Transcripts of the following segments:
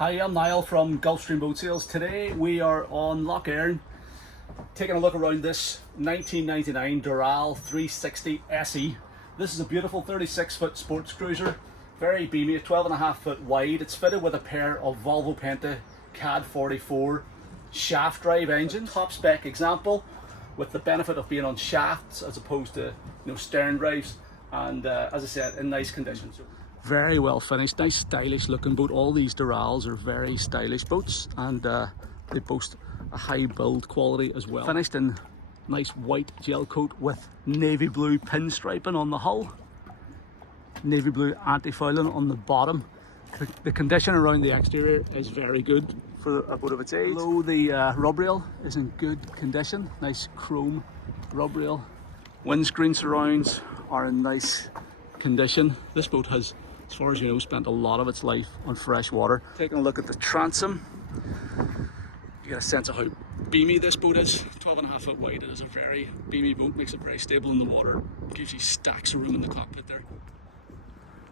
Hi, I'm Niall from Gulfstream Boat Sales. Today we are on Lough Erne, taking a look around this 1999 Doral 360 SE. This is a beautiful 36-foot sports cruiser, very beamy, 12.5 foot wide. It's fitted with a pair of Volvo Penta KAD44 shaft drive engines. Top spec example, with the benefit of being on shafts as opposed to stern drives, and as I said, in nice condition. Very well finished, nice stylish looking boat. All these Dorals are very stylish boats, and they boast a high build quality as well. Finished in nice white gel coat with navy blue pinstriping on the hull, navy blue anti-fouling on the bottom. The condition around the exterior is very good for a boat of its age. Below the rub rail is in good condition, nice chrome rub rail. Windscreen surrounds are in nice condition. This boat has, as far as you know, spent a lot of its life on fresh water. Taking a look at the transom, you get a sense of how beamy this boat is. 12.5 foot wide. It is a very beamy boat, makes it very stable in the water, gives you stacks of room in the cockpit there.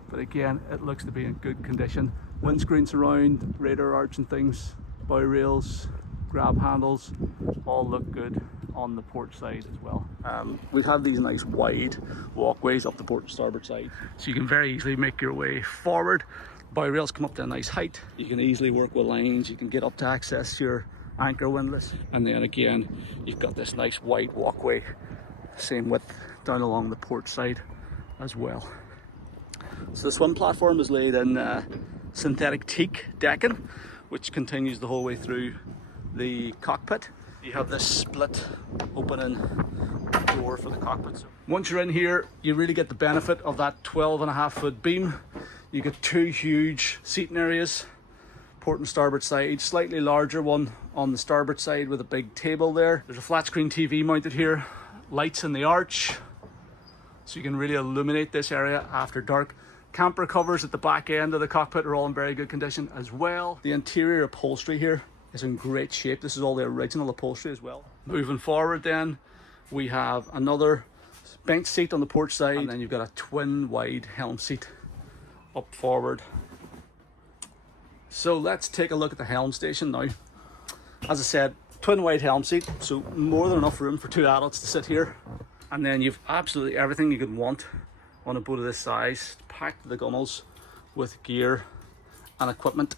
But again, it looks to be in good condition. Windscreen surround, radar arch and things, bow rails, grab handles, all look good on the port side as well. We have these nice wide walkways up the port and starboard side, so you can very easily make your way forward. Bow rails come up to a nice height. You can easily work with lines. You can get up to access your anchor windlass, and then again you've got this nice wide walkway, same width down along the port side as well. So the swim platform is laid in synthetic teak decking, which continues the whole way through the cockpit. You have this split opening door for the cockpit. Once you're in here, you really get the benefit of that 12.5 foot beam. You get two huge seating areas, port and starboard side, slightly larger one on the starboard side with a big table there. There's a flat screen TV mounted here, lights in the arch, so you can really illuminate this area after dark. Camper covers at the back end of the cockpit are all in very good condition as well. The interior upholstery here is in great shape. This is all the original upholstery as well. Moving forward then, we have another bench seat on the port side, and then you've got a twin wide helm seat up forward. So let's take a look at the helm station now. As I said, twin wide helm seat, so more than enough room for two adults to sit here. And then you've absolutely everything you could want on a boat of this size, packed to the gunnels with gear and equipment.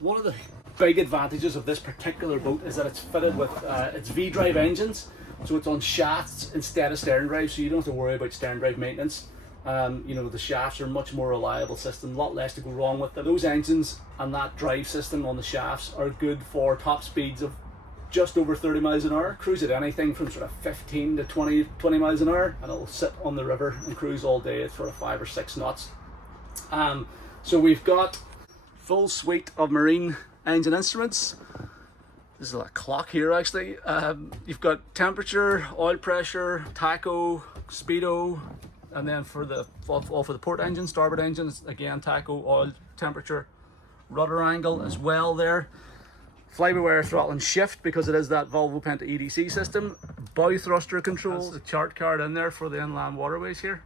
One of the big advantages of this particular boat is that it's fitted with its V-drive engines, so it's on shafts instead of stern drive, so you don't have to worry about stern drive maintenance. The shafts are a much more reliable system, a lot less to go wrong with them. Those engines and that drive system on the shafts are good for top speeds of just over 30 miles an hour. Cruise at anything from sort of 15 to 20 miles an hour, and it'll sit on the river and cruise all day at sort of 5 or 6 knots. So we've got full suite of marine engine instruments. This is a clock here actually. You've got temperature, oil pressure, tacho, speedo, and then for the port engine, starboard engines, again tacho, oil, temperature, rudder angle as well there. Fly-by-wire throttle and shift because it is that Volvo Penta EDC system. Bow thruster controls, the chart card in there for the inland waterways here,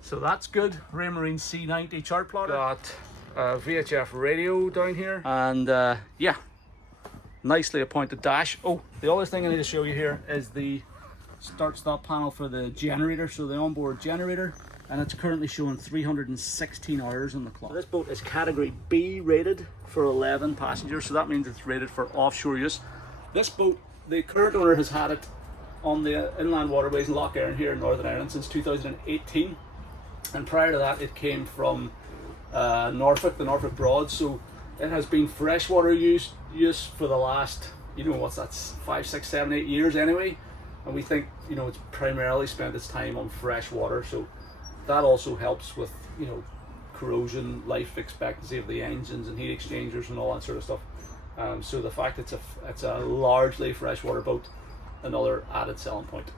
so that's good. Raymarine C90 chart plotter. Got a VHF radio down here, and yeah, nicely appointed dash. Oh, the other thing I need to show you here is the start-stop panel for the generator, so the onboard generator, and it's currently showing 316 hours on the clock. This boat is category B rated for 11 passengers, so that means it's rated for offshore use. This boat, the current owner has had it on the inland waterways in Lough Erne here in Northern Ireland since 2018, and prior to that it came from Norfolk, the Norfolk Broads, so it has been freshwater use for the last, what's that, 5, 6, 7, 8 years anyway, and we think it's primarily spent its time on fresh water, so that also helps with corrosion, life expectancy of the engines and heat exchangers and all that sort of stuff. So the fact it's a largely freshwater boat, another added selling point.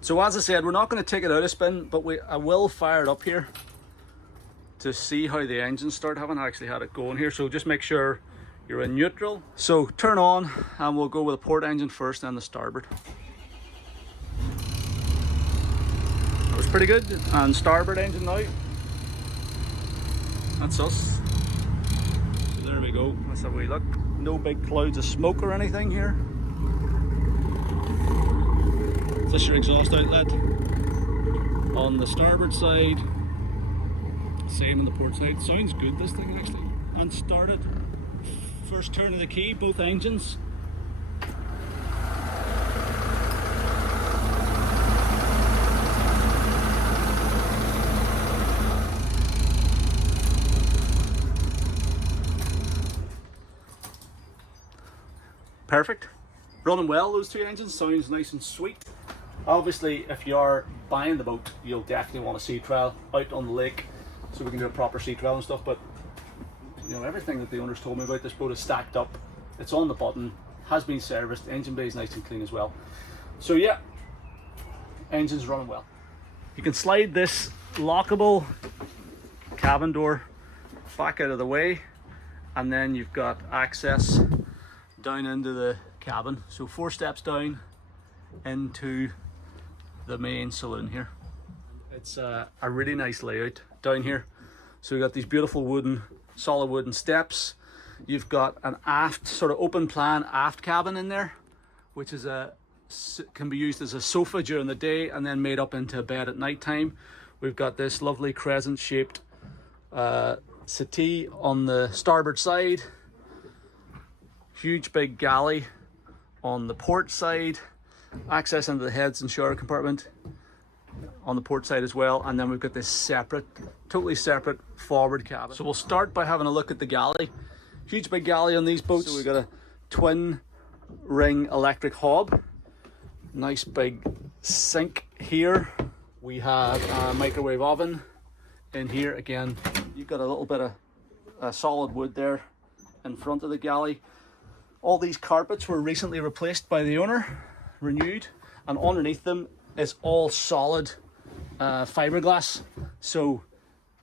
So as I said, we're not going to take it out of spin, but I will fire it up here to see how the engines start. Haven't actually had it going here, so just make sure you're in neutral. So turn on, and we'll go with the port engine first, then the starboard. That was pretty good. And starboard engine now. That's us. to go. That's how we look. No big clouds of smoke or anything here. This is your exhaust outlet on the starboard side. Same on the port side. Sounds good, this thing actually. And started. First turn of the key, both engines. Perfect. Running well, those two engines. Sounds nice and sweet. Obviously, if you are buying the boat, you'll definitely want a sea trial out on the lake so we can do a proper sea trial and stuff. But you know, everything that the owners told me about this boat is stacked up. It's on the button, has been serviced, engine bay is nice and clean as well. So yeah, engine's running well. You can slide this lockable cabin door back out of the way, and then you've got access down into the cabin. So 4 steps down into the main saloon here. It's a really nice layout down here. So you've got these beautiful solid wooden steps. You've got an aft, sort of open plan aft cabin in there, which is can be used as a sofa during the day and then made up into a bed at night time. We've got this lovely crescent shaped settee on the starboard side. Huge big galley on the port side. Access into the heads and shower compartment on the port side as well. And then we've got this separate, totally separate forward cabin. So we'll start by having a look at the galley. Huge big galley on these boats. So we've got a twin ring electric hob. Nice big sink here. We have a microwave oven in here. Again, you've got a little bit of solid wood there in front of the galley. All these carpets were recently replaced by the owner, renewed, and underneath them is all solid fiberglass. So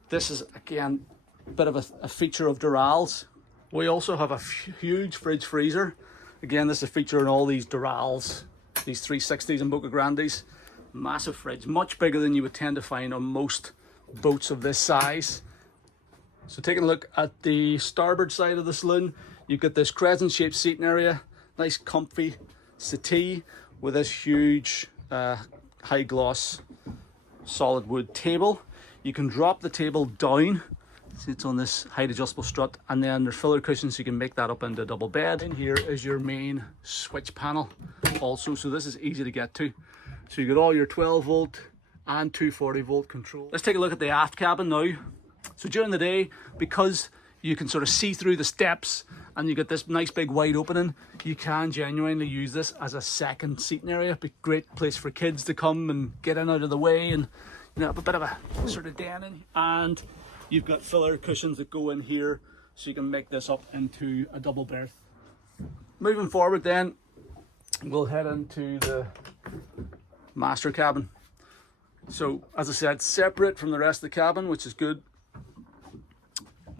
this is again a bit of a feature of Doral's. We also have a huge fridge freezer. Again, this is a feature in all these Doral's, these 360s and Boca Grandes. Massive fridge, much bigger than you would tend to find on most boats of this size. So taking a look at the starboard side of the saloon, you've got this crescent shaped seating area, nice comfy settee with this huge high gloss solid wood table. You can drop the table down. See, it's on this height adjustable strut, and then there's filler cushions so you can make that up into a double bed. In here is your main switch panel also, so this is easy to get to. So you got all your 12 volt and 240 volt control. Let's take a look at the aft cabin now. So during the day, because you can sort of see through the steps and you get this nice big wide opening, you can genuinely use this as a second seating area. Be a great place for kids to come and get in out of the way and, you know, have a bit of a sort of den in. And you've got filler cushions that go in here so you can make this up into a double berth. Moving forward then, we'll head into the master cabin. So as I said, separate from the rest of the cabin, which is good.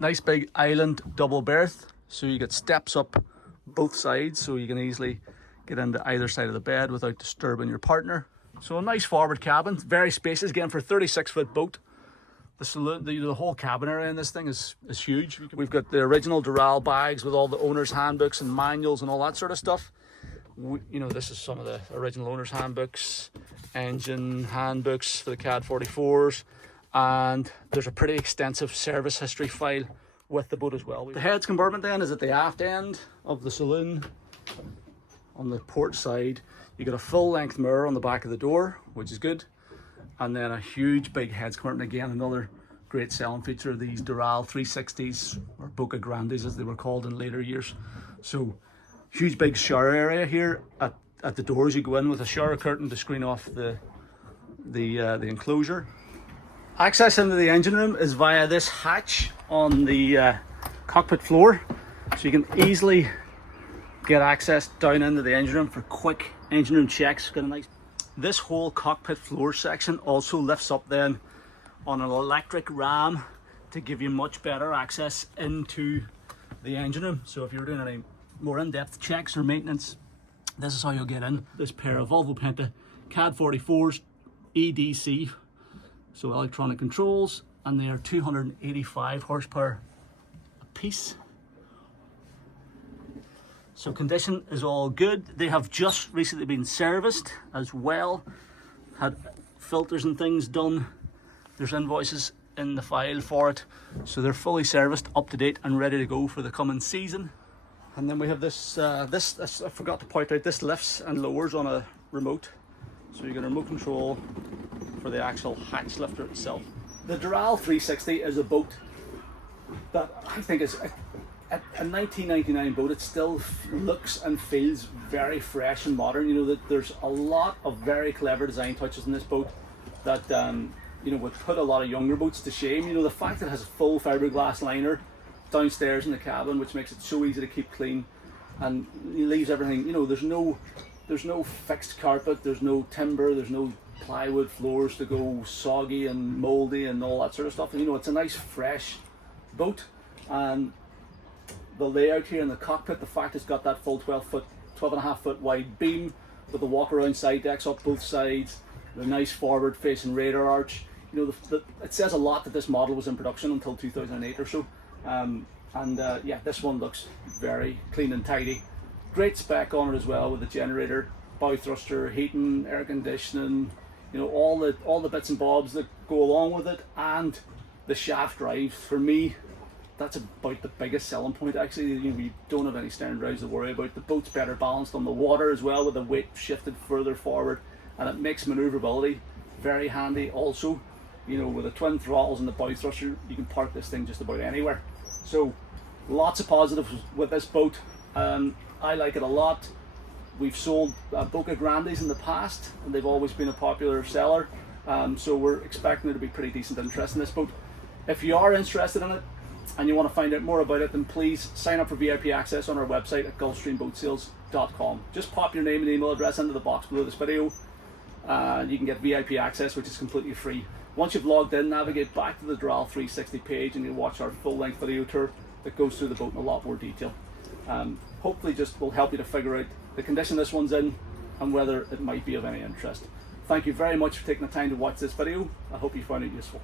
Nice big island double berth, so you get steps up both sides so you can easily get into either side of the bed without disturbing your partner. So a nice forward cabin, very spacious again for a 36-foot boat. The saloon, the whole cabin area in this thing is huge. We've got the original Doral bags with all the owner's handbooks and manuals and all that sort of stuff. You know, this is some of the original owner's handbooks, engine handbooks for the KAD44s. And there's a pretty extensive service history file with the boat as well. The heads compartment then is at the aft end of the saloon. On the port side, you get a full length mirror on the back of the door, which is good. And then a huge big heads compartment, again another great selling feature of these Doral 360s, or Boca Grandes as they were called in later years. So huge big shower area here at the doors. You go in with a shower curtain to screen off the enclosure. Access into the engine room is via this hatch on the cockpit floor, so you can easily get access down into the engine room for quick engine room checks. Got a nice. This whole cockpit floor section also lifts up then on an electric ram to give you much better access into the engine room. So if you're doing any more in-depth checks or maintenance, this is how you'll get in. This pair of Volvo Penta KAD44s EDC. So electronic controls, and they are 285 horsepower a piece. So condition is all good. They have just recently been serviced as well. Had filters and things done. There's invoices in the file for it. So they're fully serviced, up to date and ready to go for the coming season. And then we have this, this I forgot to point out, this lifts and lowers on a remote. So you get a remote control for the actual hatch lifter itself. The Doral 360 is a boat that I think is a 1999 boat. It still looks and feels very fresh and modern. You know, that there's a lot of very clever design touches in this boat that you know, would put a lot of younger boats to shame. You know, the fact that it has a full fiberglass liner downstairs in the cabin, which makes it so easy to keep clean, and it leaves everything, you know, there's no fixed carpet, there's no timber, there's no plywood floors to go soggy and moldy and all that sort of stuff. You know, it's a nice fresh boat. And the layout here in the cockpit, the fact it's got that full 12.5 foot wide beam with the walk around side decks up both sides, the nice forward facing radar arch. You know, it says a lot that this model was in production until 2008 or so. Yeah, this one looks very clean and tidy. Great spec on it as well, with the generator, bow thruster, heating, air conditioning, you know, all the bits and bobs that go along with it, and the shaft drive. For me, that's about the biggest selling point actually. You know, you don't have any stern drives to worry about. The boat's better balanced on the water as well, with the weight shifted further forward, and it makes maneuverability very handy also. You know, with the twin throttles and the bow thruster, you can park this thing just about anywhere. So lots of positives with this boat. I like it a lot. We've sold Boca Grandes in the past, and they've always been a popular seller. So we're expecting there to be pretty decent interest in this boat. If you are interested in it and you want to find out more about it, then please sign up for VIP access on our website at gulfstreamboatsales.com. Just pop your name and email address into the box below this video, and you can get VIP access, which is completely free. Once you've logged in, navigate back to the Doral 360 page and you'll watch our full-length video tour that goes through the boat in a lot more detail. Hopefully just will help you to figure out the condition this one's in and whether it might be of any interest. Thank you very much for taking the time to watch this video. I hope you found it useful.